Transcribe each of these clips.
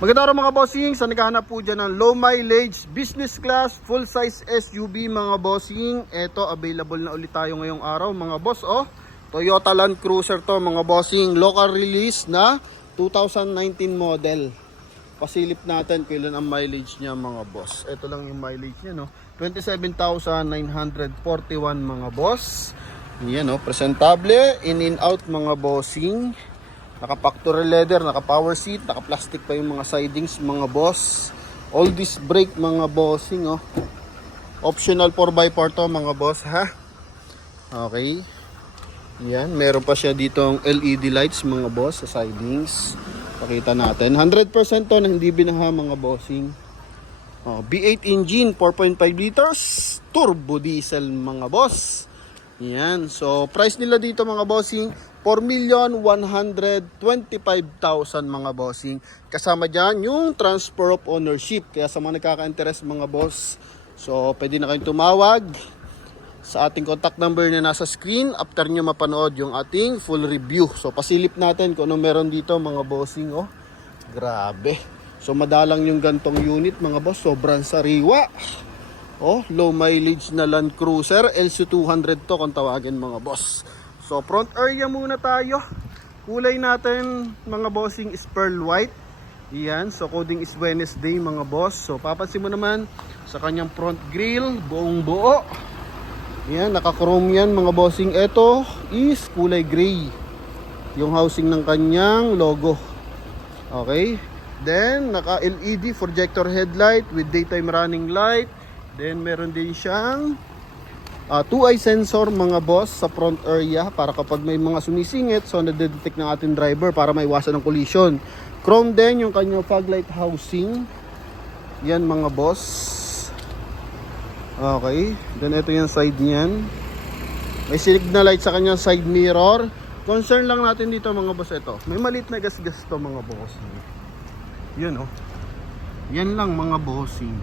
Magandang araw mga bossing, sa naghahanap po dyan ng low mileage, business class, full size SUV mga bossing. Ito, available na ulit tayo ngayong araw mga boss. Toyota Land Cruiser to mga bossing, local release na 2019 model. Pasilip natin kailan ang mileage niya mga boss. Ito lang yung mileage niya, no? 27,941 mga boss. Yan, no? Presentable, in and out mga bossing. Naka factory leather, naka power seat, naka plastic pa yung mga sidings mga boss. All disc brake mga bossing, Optional 4x4 to mga boss, ha. Okay. Yan, meron pa siya ditong LED lights mga boss sa sidings. Pakita natin. 100% to na hindi binaha mga bossing. V8 engine, 4.5 liters, turbo diesel mga boss. Yan. So, price nila dito mga bossing, 4,125,000 mga bossing. Kasama dyan yung transfer of ownership. Kaya sa mga nagkaka-interest mga boss, so pwede na kayong tumawag sa ating contact number na nasa screen after nyo mapanood yung ating full review. So pasilip natin kung ano meron dito mga bossing. Grabe. So madalang yung gantong unit mga boss. Sobrang sariwa. Low mileage na Land Cruiser LC200 to kung tawagin mga boss. So front area muna tayo. Kulay natin mga bossing is pearl white. Yan, so coding is Wednesday mga boss. So papansin mo naman sa kanyang front grille, buong buo. Yan, naka-chrome yan mga bossing. Ito is kulay gray. Yung housing ng kanyang logo. Okay. Then naka-LED projector headlight with daytime running light. Then meron din siyang 2-eye sensor mga boss sa front area para kapag may mga sumisingit, so nadedetect ng ating driver para maiwasan ng collision. Chrome din yung kanyang fog light housing. Yan mga boss. Okay. Then ito yung side niyan. May signal light sa kanyang side mirror. Concern lang natin dito mga boss, ito. May maliit na gas-gas to mga boss. Yan Yan lang mga bossing.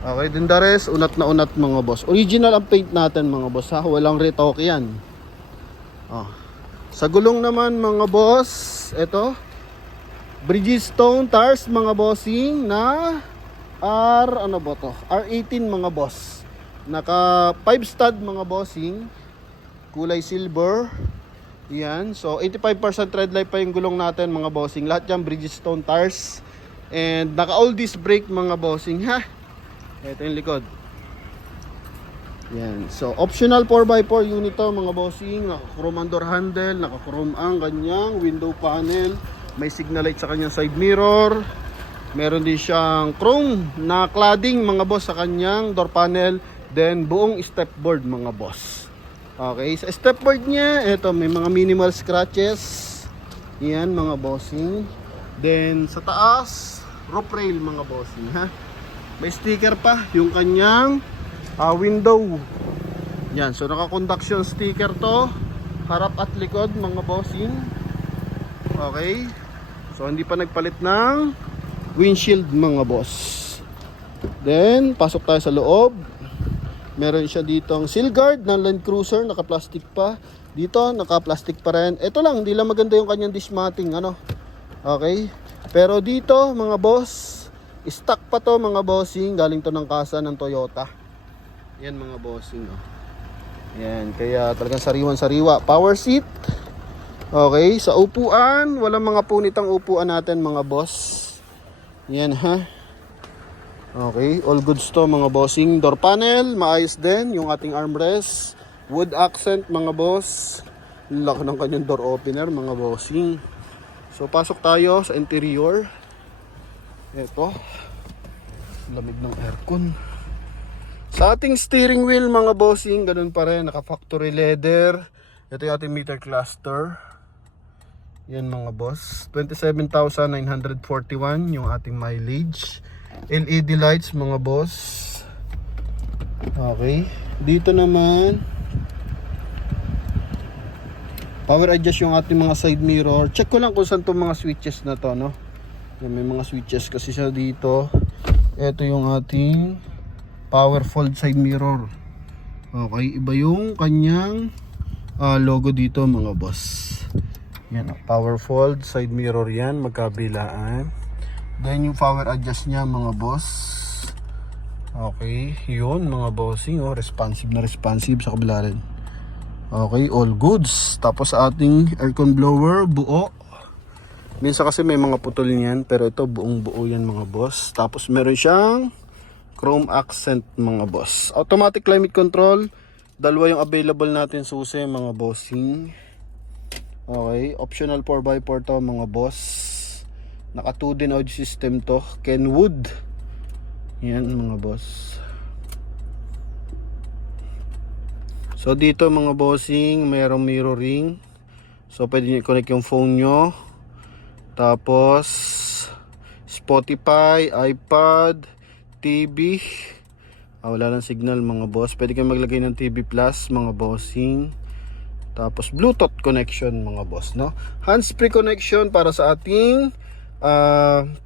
Okay, din the rest, unat na unat mga boss. Original ang paint natin mga boss, ha. Walang retoke yan. Sa gulong naman mga boss, ito Bridgestone tires mga bossing na R18 mga boss. Naka 5 stud mga bossing. Kulay silver. Yan, so 85% tread life pa yung gulong natin mga bossing. Lahat yan Bridgestone tires. And naka all disc brake mga bossing, ha. Ito yung likod. Yan. So, optional 4x4 unit to mga bossing. Naka-chrome ang door handle, naka-chrome ang kanyang window panel. May signal light sa kanyang side mirror. Meron din siyang chrome na cladding mga boss sa kanyang door panel. Then, buong stepboard mga boss. Okay. Sa stepboard niya, ito may mga minimal scratches. Yan mga bossing. Then, sa taas, roof rail mga bossing, ha. May sticker pa yung kanyang window. Yan, so naka-conduction sticker to. Harap at likod mga bossing. Okay. So hindi pa nagpalit ng windshield mga boss. Then pasok tayo sa loob. Meron siya ditong seal guard ng Land Cruiser, naka-plastic pa. Dito naka-plastic pa rin. Ito lang, hindi lang maganda yung kanyang dismatting, Okay. Pero dito mga boss, stock pa to mga bossing, galing to ng kasa ng Toyota. Yan mga bossing, Yan, kaya talagang sariwan-sariwa. Power seat. Okay, sa upuan, walang mga punit ang upuan natin mga boss. Yan, ha. Okay, all goods to mga bossing. Door panel, maayos din yung ating armrest. Wood accent mga boss. Laki ng kanyang door opener mga bossing. So pasok tayo sa interior. Ito, lamig ng aircon. Sa ating steering wheel mga bossing, ganun pa rin, naka factory leather. Ito yung ating meter cluster. Yan mga boss, 27,941 yung ating mileage. LED lights mga boss. Okay, dito naman power adjust yung ating mga side mirror. Check ko lang kung saan itong mga switches na to, May mga switches kasi siya dito. Ito yung ating power fold side mirror. Okay, iba yung kanyang logo dito mga boss. Yan, power fold side mirror yan, magkabilaan. Then yung power adjust niya mga boss. Okay, yun mga bossing. Oh, responsive na responsive sa kabila rin. Okay, all goods. Tapos ating aircon blower, buo. Minsan kasi may mga putol niyan, pero ito buong buo yan mga boss. Tapos meron siyang chrome accent mga boss. Automatic climate control. Dalawa yung available natin susi mga bossing. Okay, optional 4x4 to mga boss. Naka 2 din audio system to, Kenwood. Yan mga boss. So dito mga bossing, mayroong mirroring. So pwede nyo i-connect yung phone nyo. Tapos Spotify, iPad, TV. Wala lang signal mga boss. Pwede kayo maglagay ng TV Plus mga bossing. Tapos Bluetooth connection mga boss, no? Hands-free connection para sa ating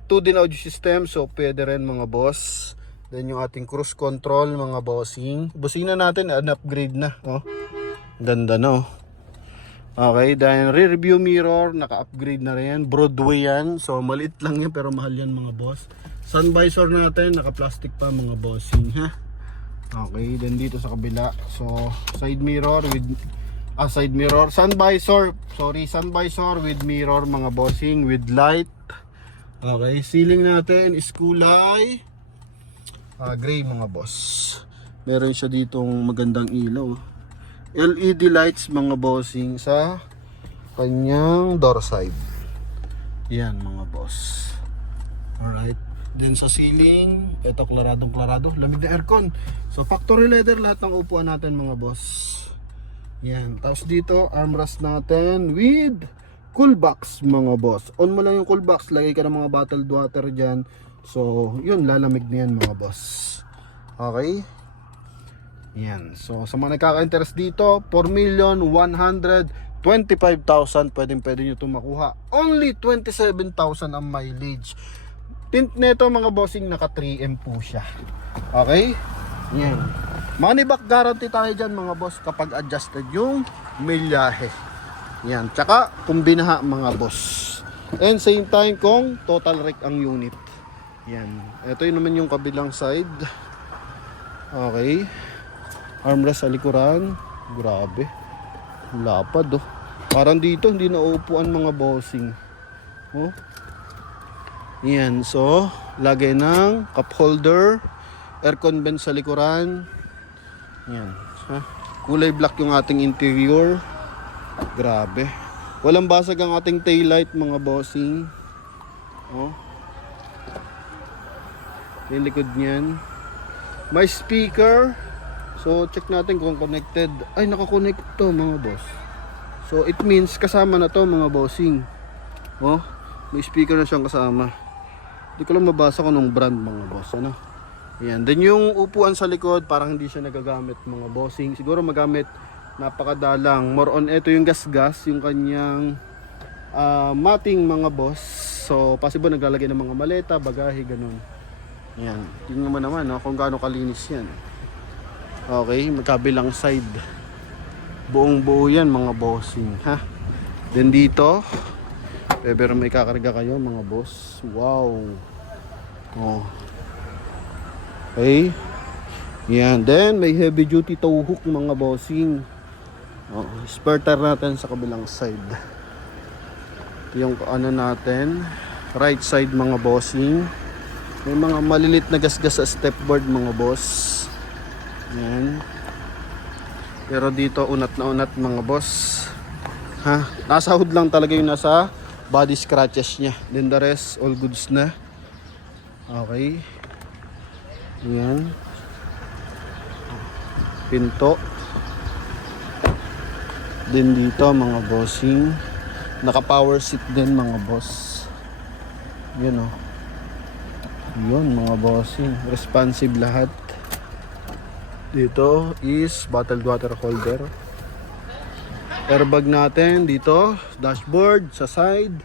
2-din audio system. So pwede rin mga boss. Then yung ating cruise control mga bossing. Busina natin upgrade na, oh. Ganda, no? Okay, then rear view mirror naka-upgrade na rin. Broadway yan. So maliit lang yan pero mahal yan mga boss. Sun visor natin naka-plastic pa mga bossing, ha? Okay, then dito sa kabila. So side mirror with sun visor with mirror mga bossing with light. Okay, ceiling natin is kulay gray mga boss. Meron siya ditong magandang ilaw. LED lights mga bossing sa kanyang door side. Yan mga boss. Alright. Then sa ceiling, ito klaradong klarado. Lamig na aircon. So factory leather lahat ng upuan natin mga boss. Yan. Tapos dito armrest natin with cool box mga boss. On mo lang yung cool box. Lagay ka ng mga bottled water dyan. So yun, lalamig na yan mga boss. Okay. Yan. So sa mga nagkaka-interest dito, 4,125,000 pwede nyo itong makuha. Only 27,000 ang mileage. Tint neto mga bossing, naka 3M po siya. Okay? Yan. Money back guarantee tayo dyan mga boss kapag adjusted yung milyahe. Yan. Tsaka kumbinaha mga boss. And same time kung total wreck ang unit. Yan. Ito yun naman yung kabilang side. Okay. Armrest sa likuran. Grabe. Lapad, oh. Parang dito hindi na uupuan mga bossing. Oh. Yan. So lagay ng cup holder, aircon vent sa likuran. Yan. Ha? Kulay black yung ating interior. Grabe. Walang basag ang ating taillight mga bossing. Oh. Yung likod niyan. May speaker. So check natin kung connected. Ay, nakakonect to mga boss. So it means kasama na to mga bossing. Oh, may speaker na siyang kasama. Hindi ko lang mabasa kung anong brand mga boss, ano. Ayan. Then yung upuan sa likod, parang hindi siya nagagamit mga bossing. Siguro magamit napakadalang. More on ito yung gas-gas, yung kanyang mating mga boss. So possible naglalagay ng mga maleta, bagahe, ganun. Ayan. Tingnan mo naman, no, kung gaano kalinis yan. Okay, magkabilang side. Buong buo yan mga bossing, ha. Then dito, pero may kakarga kayo mga boss. Wow. Oh. Okay. Yan. Then may heavy duty tow hook mga bossing. Oh, spare tire natin sa kabilang side. Yung ano natin, right side mga bossing. May mga malilit na gasgas sa stepboard mga boss. Yan. Pero dito unat na unat mga boss. Ha? Nasa hood lang talaga yung nasa body scratches niya. Then the rest all goods na. Okay. Yan. Pinto. Then dito mga bossing, naka power seat din mga boss. Yun, oh. Yun mga bossing, responsive lahat. Dito is bottled water holder. Airbag natin dito, dashboard, sa side.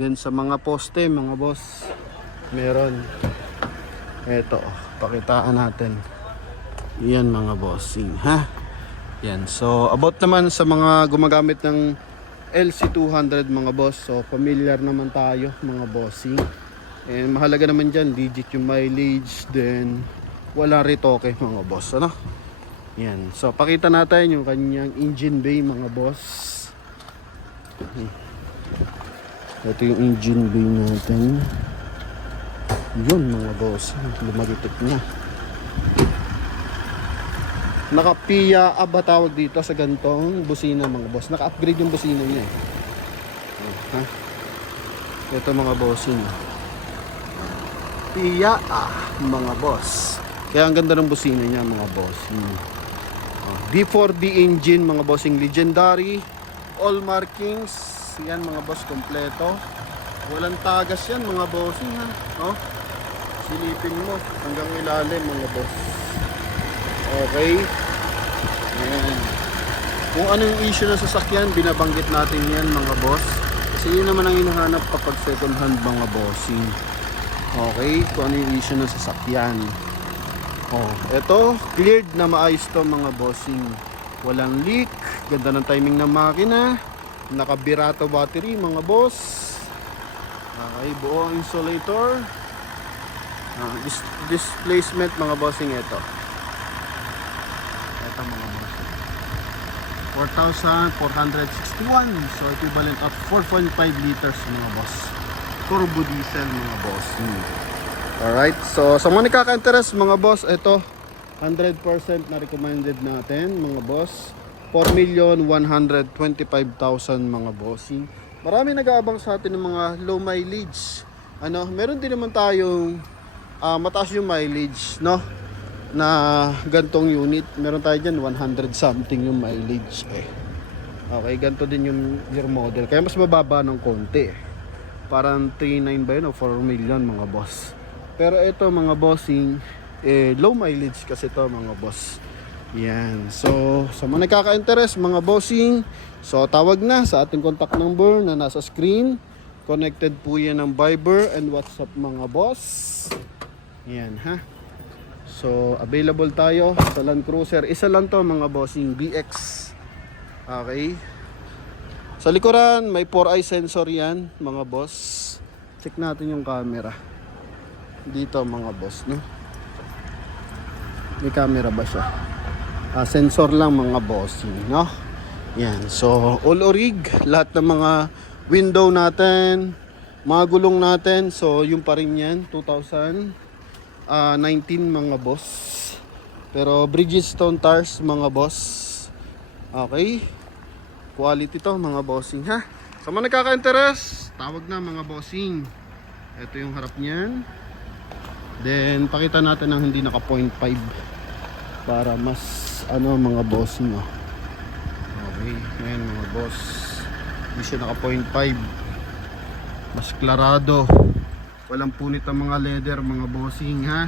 Then sa mga poste mga boss, meron. Eto, pakitaan natin. Yan mga bossing, ha. Yan, so about naman sa mga gumagamit ng LC200 mga boss. So familiar naman tayo mga bossing. And mahalaga naman dyan, legit yung mileage, then wala retoke mga boss, ano? Yan, so pakita natin yung kanyang engine bay mga boss. Ito yung engine bay natin. Yun mga boss, lumagitik na. Naka-PIA ba tawag dito sa gantong busina mga boss. Naka-upgrade yung busina niya. Ha? Ito mga bossing. PIA mga boss. Kaya ang ganda ng busina niya mga bossing. D4D engine mga bossing, legendary. All markings. Yan mga boss, kompleto. Walang tagas yan mga bossing ha. Oh, silipin mo hanggang ilalim mga boss. Okay. Ayan. Kung ano yung issue ng sasakyan, binabanggit natin yan mga boss. Kasi yun naman ang hinahanap kapag second hand mga bossing. Okay, kung ano yung issue ng sasakyan. Oh, eto, cleared na maayos to mga bossing. Walang leak, ganda ng timing ng makina. Nakabirato battery mga boss. Okay, buo ang insulator. Displacement mga bossing ito. Ito mga bossing. 4,461. So equivalent of 4.5 liters mga boss. Turbo diesel mga bossing. Alright, so sa mga nakaka-interest mga boss, ito 100% na recommended natin mga boss. 4,125,000 mga bossing. Marami nag-aabang sa atin ng mga low mileage. Ano, meron din naman tayong mataas yung mileage, no? Na gantong unit. Meron tayo diyan 100 something yung mileage eh. Okay, ganto din yung year model. Kaya mas mababa ng konti. Parang 3.9 ba yun o 4 million mga boss. Pero ito mga bossing, low mileage kasi to mga boss. Yan. So, sa mga nagkaka-interest mga bossing, so tawag na sa ating contact number na nasa screen. Connected po yan ng Viber and WhatsApp mga boss. Yan ha. So, available tayo sa Land Cruiser. Isa lang to mga bossing, BX. Okay. Sa likuran, may 4-eye sensor yan mga boss. Check natin yung camera. Dito mga boss, no? May camera ba siya? Sensor lang mga bossing, no? Yan, so all orig, lahat ng mga window natin, mga gulong natin, so yung pa rin yan, 2019 mga boss. Pero Bridgestone tires mga boss. Okay, quality to mga bossing ha. Sa mga nagkaka-interest, tawag na mga bossing. Ito yung harap niyan. Then pakita natin ang hindi naka 0.5 para mas ano mga bossing oh. Okay, ngayon mga boss, hindi siya naka 0.5, mas klarado, walang punit ang mga leather mga bossing ha.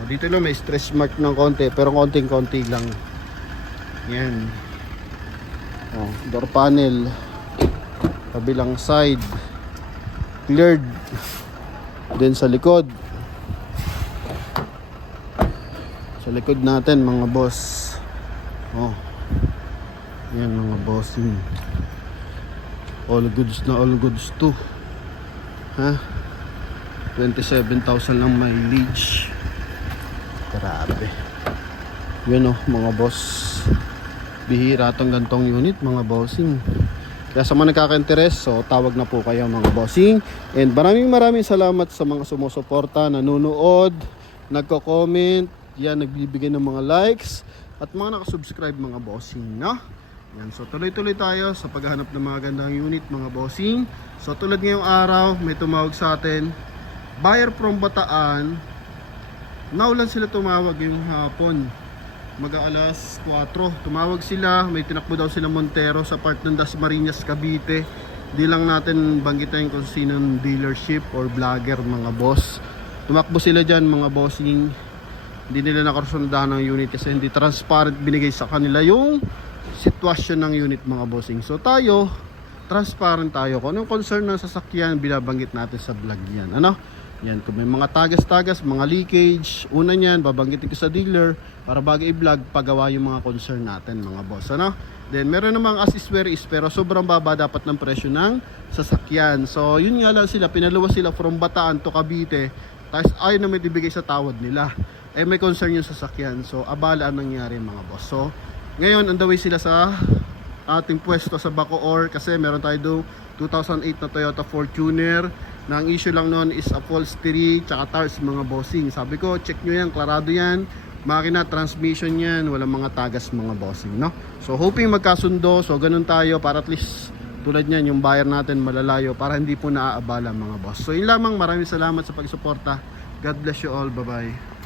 O, dito lang may stretch mark ng konti, pero konting-konti lang. Yan. O, door panel, kabilang side cleared. Then sa likod, natin mga boss. Oh. Yan mga bossing. All goods na all goods to. Ha? 27,000 lang mileage. Grabe. Yan oh mga boss. Bihira tong gantong unit mga bossing. Kaya sa mga nakaka-interest, so tawag na po kayo mga bossing. And maraming salamat sa mga sumusuporta, nanonood, nagko-comment, yan, nagbibigay ng mga likes at mga nakasubscribe mga bossing, no? Yan, so tuloy-tuloy tayo sa paghahanap ng mga gandang unit mga bossing. So tulad ngayong araw, may tumawag sa atin, buyer from Bataan. Naulan sila tumawag yung hapon, mag-aalas 4. Tumawag sila, may tinakbo daw sila Montero sa part ng Dasmariñas, Cavite. Di lang natin banggitin kung sinong dealership or vlogger mga boss. Tumakbo sila dyan mga bossing. Hindi nila nakasundahan ng unit kasi hindi transparent binigay sa kanila yung sitwasyon ng unit mga bossing. So tayo, transparent tayo. Kung anong concern ng sasakyan, binabanggit natin sa vlog yan. Ano? Yan, kung may mga tagas-tagas, mga leakage, una niyan, babanggitin ko sa dealer para bago i-vlog, pagawa yung mga concern natin mga boss. Ano? Then meron namang as is where is, pero sobrang baba dapat ng presyo ng sasakyan. So yun nga lang sila, pinaluwas sila from Bataan to Cavite. Tapos ayaw naman ibigay sa tawad nila. Eh may concern yung sasakyan. So abala ang nangyari mga boss. So ngayon on the way sila sa ating pwesto sa Bacoor kasi meron tayo do 2008 na Toyota Fortuner. Na ang issue lang noon is upholstery tsaka tires mga bossing. Sabi ko check nyo yan, klarado yan. Makina, transmission yan, walang mga tagas mga bossing, no? So hoping magkasundo, so ganun tayo para at least tulad niyan yung buyer natin malalayo para hindi po naaabala mga boss. So yun lamang, maraming salamat sa pagsuporta. God bless you all, bye bye.